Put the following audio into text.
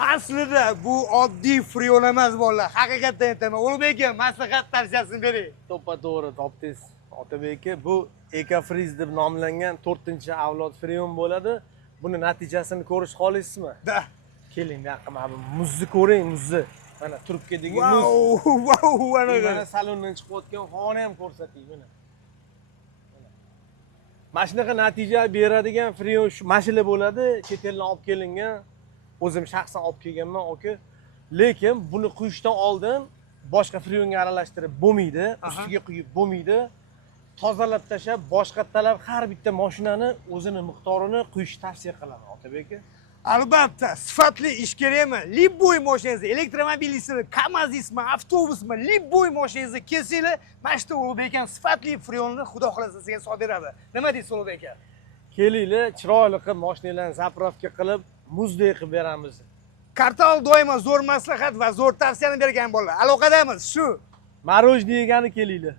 Aslida bu oddiy freon emas bolalar. Haqiqatdan aytaman. Ulug'bek aka, maslahat tavsiyasini bering. To'g'ri topdingiz. Otabek aka, bu Ecofreeze deb nomlangan 4-avlod freon bo'ladi. Buni natijasini ko'rish xohlaysizmi? Da. Keling, bu yoqqa mana bu muzni ko'ring, muzni. Mana trubkadagi muz. Wow, Mana salondan chiqayotgan havoni ham ko'rsating mana. Mana shunaqa natija beradigan freon shu mashina bo'ladi, chet eldan olib kelingan. O'zim shaxsan olib kelganman, aka. Lekin buni quyishdan oldin boshqa freonga aralashtirib bo'lmaydi, ustiga quyib bo'lmaydi. Tozalab tashlab, boshqa talab har bitta mashinani o'zini miqdorini quyishni tavsiya qilaman, Otabek aka. Albatta, sifatli ish kerakmi? Любой mashinangizni, elektromobilingizni, KAMAZingizmi, avtobusmi, любой mashinangizni kelsanglar, mana shu Ulug'bek aka sifatli freonni xudo xolasa sizga solib beradi. Nima deysiz Ulug'bek aka? Kelinglar, chiroyli qilib mashinalarni zapravka qilib, muzdek qilib beramiz. Kartal doimo zo'r maslahat va zo'r tavsiyani bergan bolalar. Aloqadamiz, shu. Marojniy yegani kelinglar.